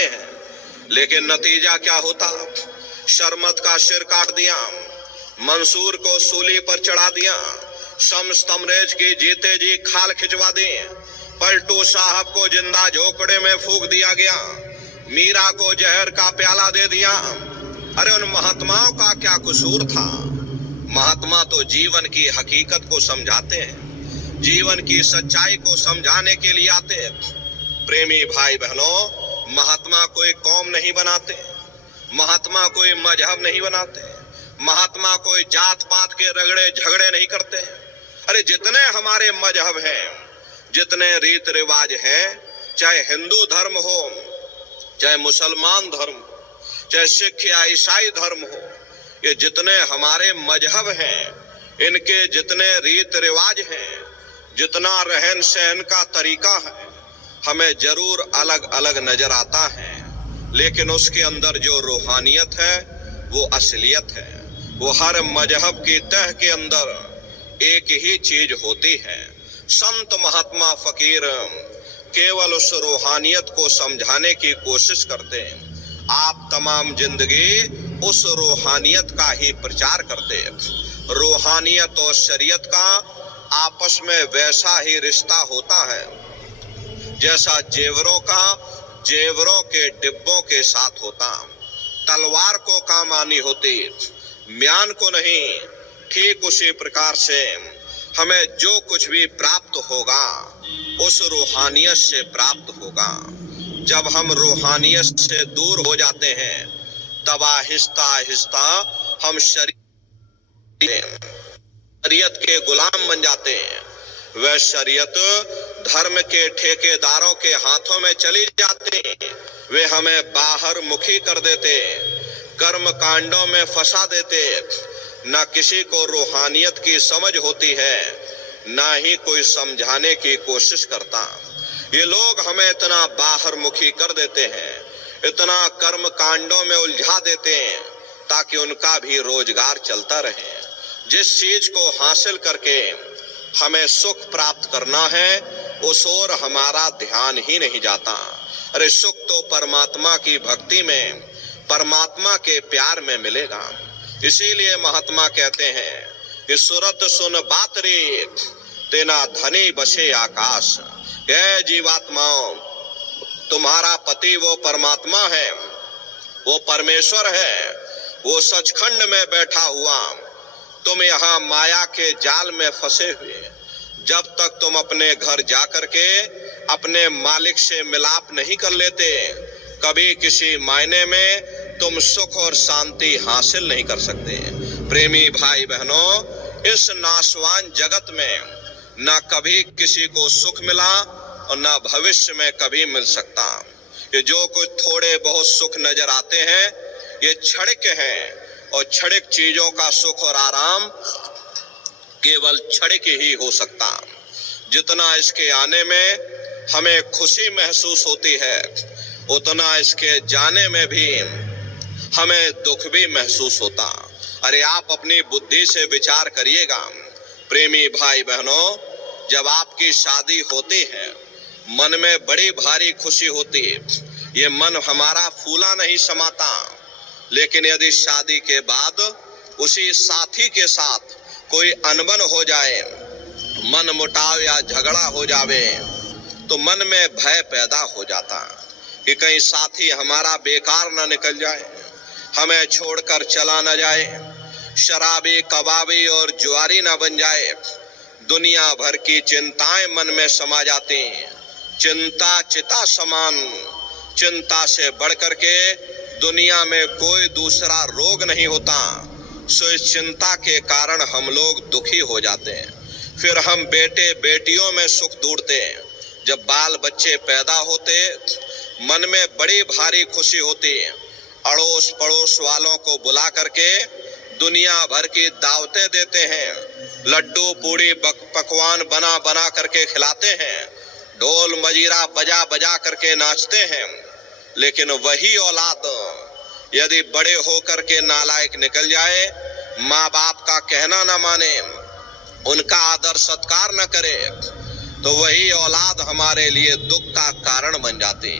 समझाते हैं, लेकिन नतीजा क्या होता? शरमत का सिर काट दिया, मंसूर को सूली पर चढ़ा दिया, शम्स तमरेज की जीते जी खाल खिंचवा दी, पलटू साहब को जिंदा झोपड़े में फूंक दिया गया, मीरा को जहर का प्याला दे दिया। अरे उन महात्माओं का क्या कसूर था? महात्मा तो जीवन की हकीकत को समझाते हैं, जीवन की सच्चाई को समझाने के लिए आते हैं। प्रेमी भाई बहनों, महात्मा कोई कौम नहीं बनाते, महात्मा कोई मजहब नहीं बनाते, महात्मा कोई जात पात के रगड़े झगड़े नहीं करते। अरे जितने हमारे मजहब हैं, जितने रीत रिवाज हैं, चाहे हिंदू धर्म हो, चाहे मुसलमान धर्म हो, चाहे सिख या ईसाई धर्म हो, ये जितने हमारे मजहब हैं, इनके जितने रीत रिवाज हैं, जितना रहन सहन का तरीका है, हमें जरूर अलग अलग नजर आता है, लेकिन उसके अंदर जो रूहानियत है वो असलियत है। वो हर मजहब की तह के अंदर एक ही चीज होती है। संत महात्मा फकीर केवल उस रूहानियत को समझाने की कोशिश करते हैं। आप तमाम जिंदगी उस रूहानियत का ही प्रचार करते हैं। रूहानियत और शरीयत का आपस में वैसा ही रिश्ता होता है जैसा जेवरों का जेवरों के डिब्बों के साथ होता। तलवार को काम आनी होती, म्यान को नहीं। ठीक उसी प्रकार से हमें जो कुछ भी प्राप्त होगा उस रूहानियत से प्राप्त होगा। जब हम रूहानियत से दूर हो जाते हैं तब आहिस्ता आहिस्ता हम शरीयत के गुलाम बन जाते हैं। वह शरीयत धर्म के ठेकेदारों के हाथों में चली जाती, वे हमें बाहर मुखी कर देते, कर्म कांडों में फंसा देते। ना किसी को रूहानियत की समझ होती है, ना ही कोई समझाने की कोशिश करता। ये लोग हमें इतना बाहर मुखी कर देते हैं, इतना कर्म कांडों में उलझा देते हैं ताकि उनका भी रोजगार चलता रहे। जिस चीज को हासिल करके हमें सुख प्राप्त करना है उस ओर हमारा ध्यान ही नहीं जाता। अरे सुख तो परमात्मा की भक्ति में, परमात्मा के प्यार में मिलेगा। इसीलिए महात्मा कहते हैं कि सुरत सुन बात रे तेना धनी बसे आकाश। हे जीवात्माओं, तुम्हारा पति वो परमात्मा है, वो परमेश्वर है, वो सचखंड में बैठा हुआ। तुम यहाँ माया के जाल में फंसे हुए। जब तक तुम अपने घर जाकर के अपने मालिक से मिलाप नहीं कर लेते, कभी किसी मायने में तुम सुख और शांति हासिल नहीं कर सकते। प्रेमी भाई बहनों, इस नाशवान जगत में ना कभी किसी को सुख मिला और ना भविष्य में कभी मिल सकता। ये जो कुछ थोड़े बहुत सुख नजर आते हैं ये क्षणिक हैं, और क्षणिक चीजों का सुख और आराम केवल क्षणिक ही हो सकता। जितना इसके आने में हमें खुशी महसूस होती है, उतना इसके जाने में भी हमें दुख भी महसूस होता। अरे आप अपनी बुद्धि से विचार करिएगा प्रेमी भाई बहनों, जब आपकी शादी होती है मन में बड़ी भारी खुशी होती है। ये मन हमारा फूला नहीं समाता, लेकिन यदि शादी के बाद उसी साथी के साथ कोई अनबन हो जाए, मन मुटाव या झगड़ा हो जावे, तो मन में भय पैदा हो जाता कि कहीं साथी हमारा बेकार न निकल जाए, हमें छोड़कर चला न जाए, शराबी कबाबी और जुआरी न बन जाए। दुनिया भर की चिंताएं मन में समा जाती। चिंता चिता समान, चिंता से बढ़कर के दुनिया में कोई दूसरा रोग नहीं होता। सो इस चिंता के कारण हम लोग दुखी हो जाते हैं। फिर हम बेटे बेटियों में सुख ढूंढते हैं। जब बाल बच्चे पैदा होते मन में बड़ी भारी खुशी होती है। अड़ोस पड़ोस वालों को बुला करके दुनिया भर की दावतें देते हैं, लड्डू पूड़ी पकवान बना बना करके खिलाते हैं, ढोल मजीरा बजा बजा करके नाचते हैं। लेकिन वही औलाद यदि बड़े होकर के नालायक निकल जाए, माँ बाप का कहना न माने, उनका आदर सत्कार न करे, तो वही औलाद हमारे लिए दुख का कारण बन जाती है।